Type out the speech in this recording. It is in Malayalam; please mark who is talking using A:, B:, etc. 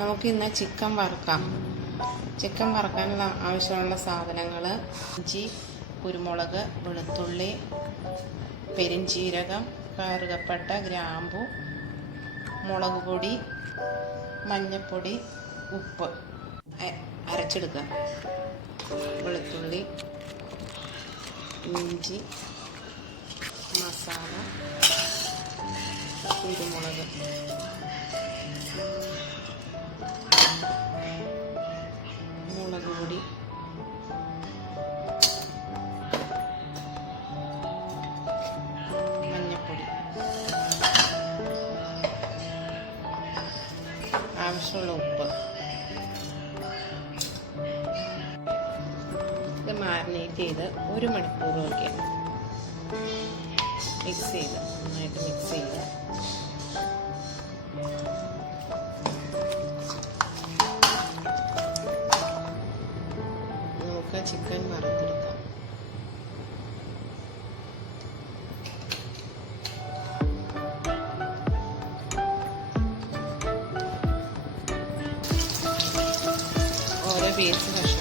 A: നമുക്ക് ഇന്ന് ചിക്കൻ വറുക്കാം. ചിക്കൻ വറുക്കാനുള്ള ആവശ്യമുള്ള സാധനങ്ങൾ ഇഞ്ചി കുരുമുളക് വെളുത്തുള്ളി പെരിഞ്ചീരകം കറുകപ്പട്ട ഗ്രാമ്പു മുളക് പൊടി മഞ്ഞൾപ്പൊടി ഉപ്പ്. അരച്ചെടുക്കുക. വെളുത്തുള്ളി ഇഞ്ചി മസാല കുരുമുളക്. ആവശ്യമുള്ള ഉപ്പ്. ഇത് മാരിനേറ്റ് ചെയ്ത് ഒരു മണിക്കൂർ വയ്ക്കുക മിക്സ് ചെയ്ത് നന്നായിട്ട് മിക്സ് ചെയ്യുക നമുക്ക് ചിക്കൻ വറുത്തെടുക്കാം. it's eu acho.